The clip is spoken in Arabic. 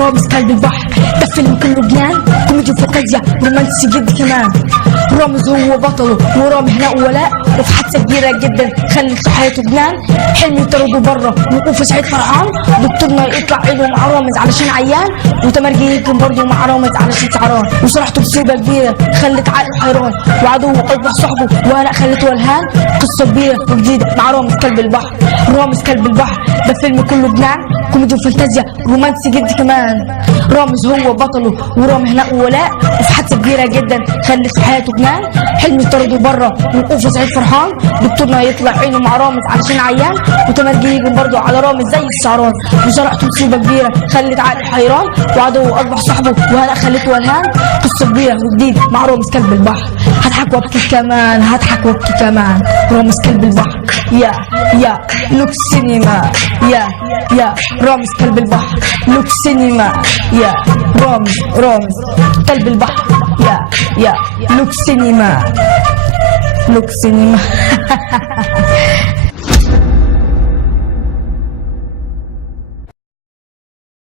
رامز كلب البحر، ده فيلم كله جنان، كوميدي وفانتازيا رومانسي جدا كمان. رامز هو بطله ورامي هناء وولاء، وفي حادثه كبيره جدا خلت حياته جنان. حلمي يطرده بره وقوف سعيد فرحان، دكتورنا يطلع عينه مع رامز علشان عيان، وتمرجي يمكن برضه مع رامز علشان سعران. وصراحته مصيبه كبيره خلت عقله حيران، وعدوه اصبح صاحبه وهناء خلته ولهان. قصه كبيره وجديده مع رامز كلب البحر. رامز كلب البحر ده فيلم كله جنان، كوميدي وفانتازيا رومانسي جدا كمان. رامز هو بطله ورامي هناء وولاء، وفي حادثه كبيره جدا خلت حياته جنان. حلمي يطرده بره وقوف سعيد فرحان، دكتورنا يطلع عينه مع رامز علشان عيان، وتمرجي يجي برضه على رامز زي السعران. وصراحته مصيبه كبيره خلت عقله حيران، وعدوه اصبح صاحبه وهناء خلته ولهان. قصه كبيره وجديده مع رامز كلب البحر. هضحك وابكي كمان، هضحك وابكي كمان. رامز كلب البحر يا لوك سينما، يا رامز كلب البحر لوك سينما. يا رامز كلب البحر يا لوك سينما.